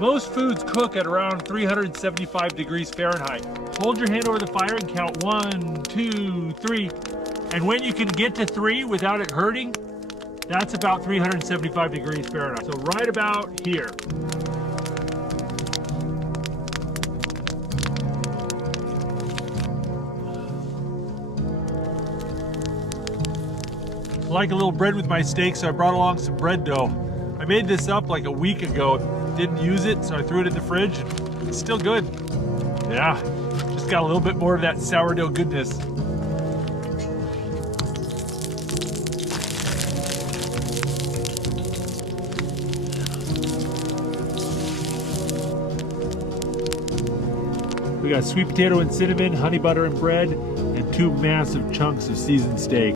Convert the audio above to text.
Most foods cook at around 375 degrees Fahrenheit. Hold your hand over the fire and count 1, 2, 3. And when you can get to 3 without it hurting, that's about 375 degrees Fahrenheit. So right about here. I like a little bread with my steak, so I brought along some bread dough. I made this up like a week ago. Didn't use it, so I threw it in the fridge. It's still good. Yeah, just got a little bit more of that sourdough goodness. We got sweet potato and cinnamon, honey butter and bread, and 2 massive chunks of seasoned steak.